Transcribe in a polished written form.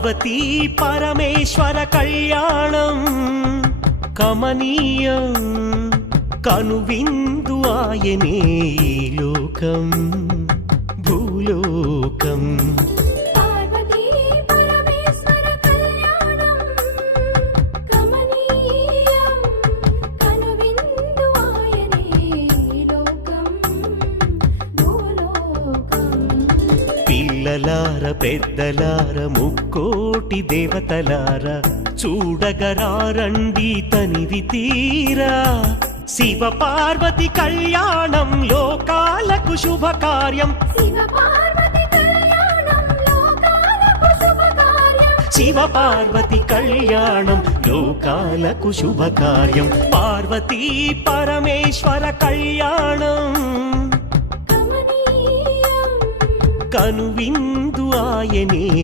పార్వతీ పరమేశ్వర కళ్యాణం కమనీయం కనువిందు ఆయనే ఈ లోకం భూలోకం. పార్వతీ పరమేశ్వర కళ్యాణం కమనీయం కనువిందు ఆయనే ఈ లోకం భూలోకం. పిల్లలార పెద్దలార ముక్కోటి దేవతలార చూడగరారండి తనివి తీరా. శివ పార్వతి కళ్యాణం లోకాలకు శుభకార్యం. శివ పార్వతి కళ్యాణం లోకాలకు శుభకార్యం. శివ పార్వతి కళ్యాణం లోకాలకు శుభకార్యం. పార్వతీ పరమేశ్వర కళ్యాణం కమనీయం కనువిందు ఆయనే